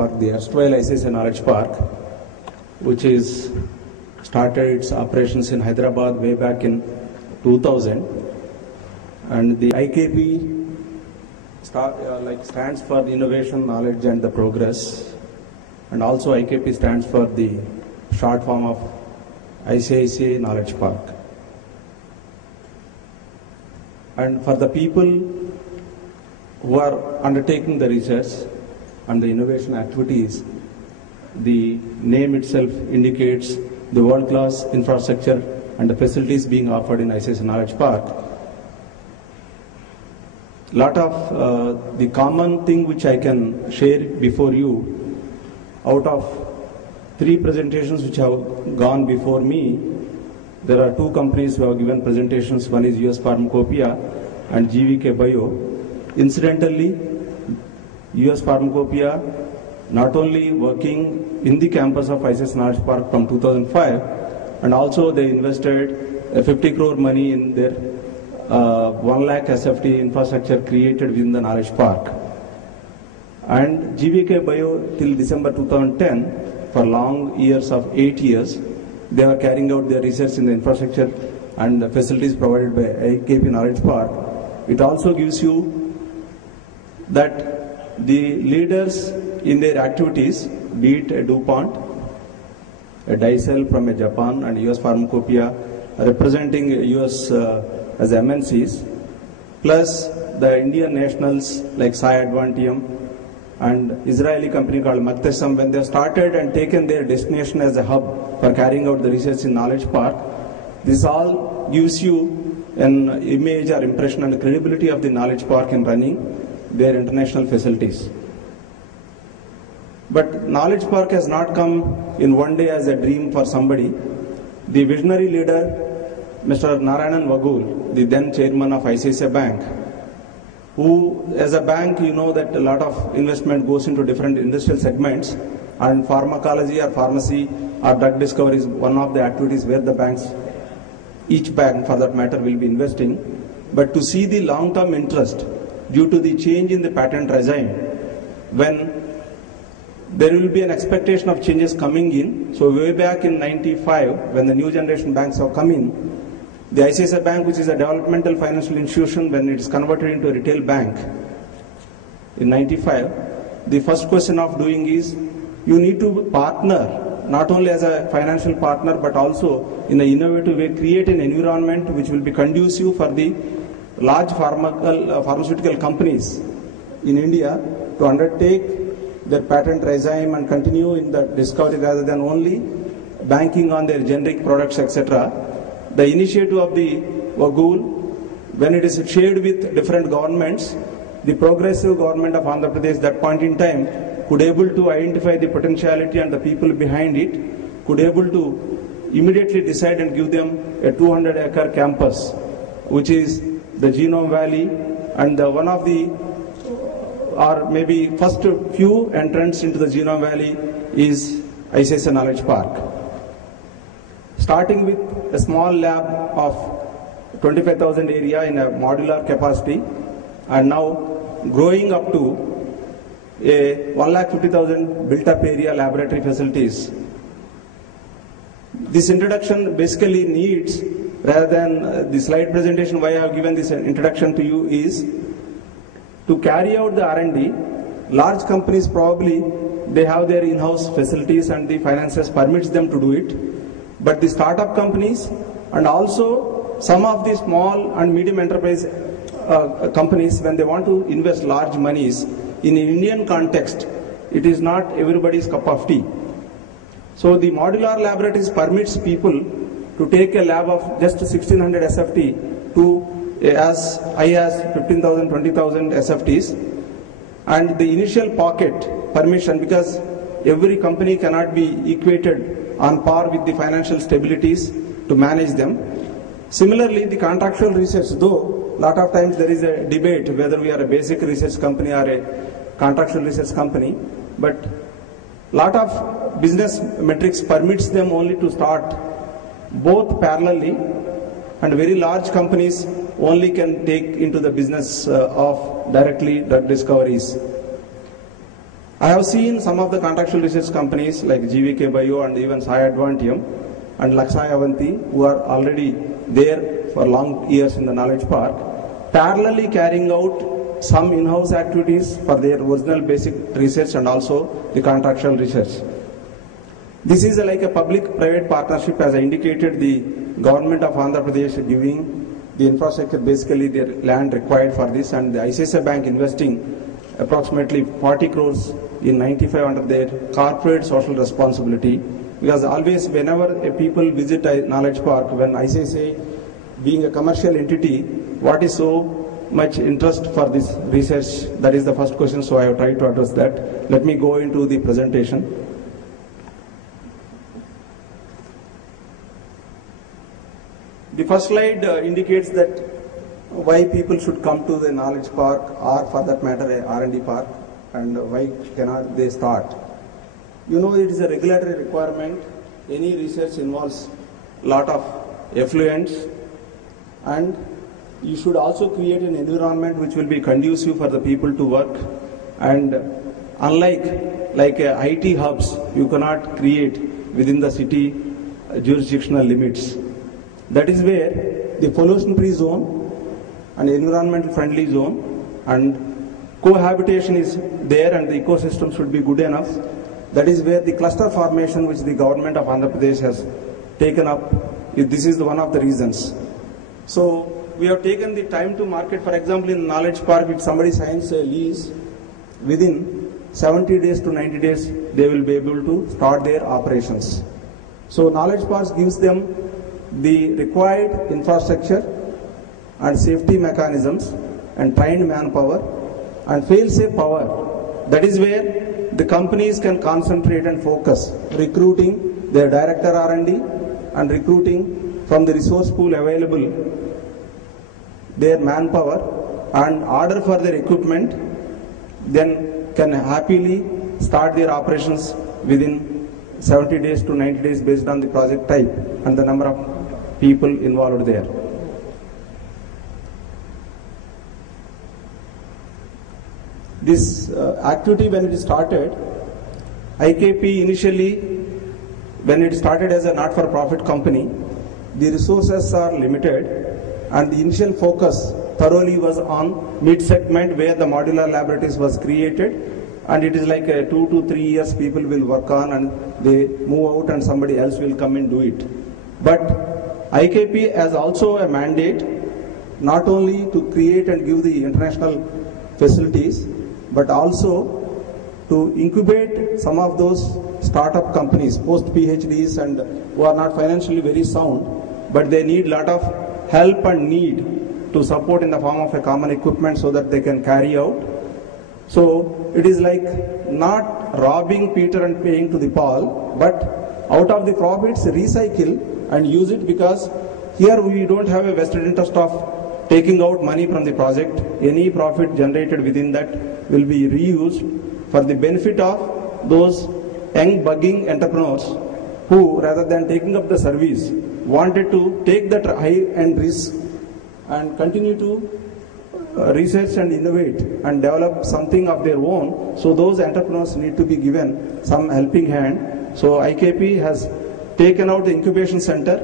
Park, the erstwhile ICICI Knowledge Park, which is started its operations in Hyderabad way back in 2000. And the IKP stands for the innovation, knowledge and the progress. And also IKP stands for the short form of ICICI Knowledge Park. And for the people who are undertaking the research and the innovation activities, the name itself indicates the world-class infrastructure and the facilities being offered in ICICI Knowledge Park. Lot of the common thing which I can share before you, out of 3 presentations which have gone before me, there are 2 companies who have given presentations. One is US Pharmacopoeia and GVK Bio. Incidentally, US Pharmacopoeia not only working in the campus of ICICI Knowledge Park from 2005, and also they invested 50 crore money in their 1 lakh SFT infrastructure created within the Knowledge Park. And GVK Bio till December 2010, for long years of 8 years, they are carrying out their research in the infrastructure and the facilities provided by IKP Knowledge Park. It also gives you that the leaders in their activities, be it a DuPont, a Dicel from a Japan, and US Pharmacopoeia representing US as MNCs, plus the Indian nationals like Sai Advantium and Israeli company called Maktesam, when they started and taken their destination as a hub for carrying out the research in Knowledge Park, this all gives you an image or impression and credibility of the Knowledge Park in running their international facilities. But Knowledge Park has not come in one day as a dream for somebody. The visionary leader, Mr. Narayanan Vagul, the then chairman of ICICI Bank, who as a bank, you know that a lot of investment goes into different industrial segments, and pharmacology or pharmacy or drug discovery is one of the activities where the banks, each bank for that matter, will be investing. But to see the long-term interest due to the change in the patent regime, when there will be an expectation of changes coming in. So way back in 95, when the new generation banks have come in, the ICICI Bank, which is a developmental financial institution, when it is converted into a retail bank in 95, the first question of doing is, you need to partner, not only as a financial partner, but also in an innovative way, create an environment which will be conducive for the large pharmaceutical companies in India to undertake their patent regime and continue in the discovery rather than only banking on their generic products, etc. The initiative of the Vagul, when it is shared with different governments, the progressive government of Andhra Pradesh that point in time could able to identify the potentiality and the people behind it, could able to immediately decide and give them a 200-acre campus, which is the Genome Valley, and one of the, or maybe first few entrants into the Genome Valley is ICICI Knowledge Park. Starting with a small lab of 25,000 area in a modular capacity, and now growing up to a 150,000 built-up area laboratory facilities. This introduction basically needs, rather than the slide presentation, why I have given this introduction to you is to carry out the R&D. Large companies probably, they have their in-house facilities and the finances permits them to do it. But the startup companies and also some of the small and medium enterprise companies, when they want to invest large monies, in an Indian context, it is not everybody's cup of tea. So the modular laboratories permits people to take a lab of just 1600 SFT to as high as 15,000, 20,000 SFTs. And the initial pocket permission, because every company cannot be equated on par with the financial stabilities to manage them. Similarly, the contractual research, though lot of times there is a debate whether we are a basic research company or a contractual research company, but lot of business metrics permits them only to start both parallelly, and very large companies only can take into the business of directly drug discoveries. I have seen some of the contractual research companies like GVK Bio and even Sai Advantium and Lakshay Avanti, who are already there for long years in the Knowledge Park, parallelly carrying out some in-house activities for their original basic research and also the contractual research. This is like a public-private partnership. As I indicated, the government of Andhra Pradesh giving the infrastructure, basically the land required for this, and the ICICI Bank investing approximately 40 crores in 95 under their corporate social responsibility. Because always whenever a people visit a knowledge park, when ICICI being a commercial entity, what is so much interest for this research? That is the first question, so I have tried to address that. Let me go into the presentation. The first slide indicates that why people should come to the knowledge park, or for that matter a R&D park, and why cannot they start. You know, it is a regulatory requirement. Any research involves a lot of effluents, and you should also create an environment which will be conducive for the people to work. And unlike IT hubs, you cannot create within the city jurisdictional limits. That is where the pollution-free zone and environmental friendly zone and cohabitation is there, and the ecosystem should be good enough. That is where the cluster formation which the government of Andhra Pradesh has taken up, this is one of the reasons. So we have taken the time to market. For example, in Knowledge Park, if somebody signs a lease, within 70 days to 90 days, they will be able to start their operations. So Knowledge Park gives them the required infrastructure and safety mechanisms and trained manpower and fail-safe power. That is where the companies can concentrate and focus, recruiting their director R&D and recruiting from the resource pool available their manpower and order for their equipment, then can happily start their operations within 70 days to 90 days based on the project type and the number of people involved there. This activity, when it started, IKP initially, when it started as a not-for-profit company, the resources are limited, and the initial focus thoroughly was on mid-segment where the modular laboratories was created, and it is like 2 to 3 years people will work on and they move out and somebody else will come and do it. But IKP has also a mandate not only to create and give the international facilities, but also to incubate some of those startup companies, post PhDs, and who are not financially very sound, but they need a lot of help and need to support in the form of a common equipment so that they can carry out. So it is like not robbing Peter and paying to the Paul, but out of the profits recycle and use it, because here we don't have a vested interest of taking out money from the project. Any profit generated within that will be reused for the benefit of those young budding entrepreneurs who, rather than taking up the service, wanted to take that high-end risk and continue to research and innovate and develop something of their own. So those entrepreneurs need to be given some helping hand. So IKP has taken out the incubation center,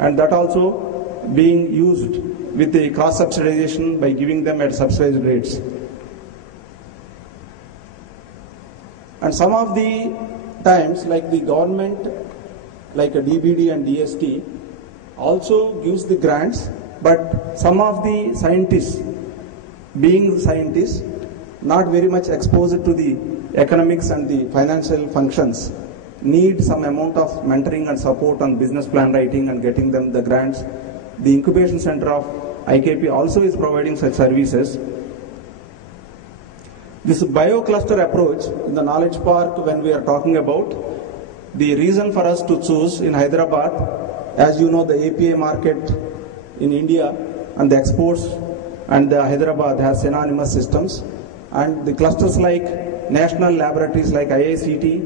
and that also being used with the cross subsidization by giving them at subsidized rates. And some of the times, like the government, like a DBD and DST, also gives the grants, but some of the scientists, being scientists, not very much exposed to the economics and the financial functions, need some amount of mentoring and support on business plan writing and getting them the grants. The incubation center of IKP also is providing such services. This bio-cluster approach in the Knowledge Park, when we are talking about, the reason for us to choose in Hyderabad, as you know, the API market in India and the exports, and the Hyderabad has synonymous systems, and the clusters like national laboratories like IICT,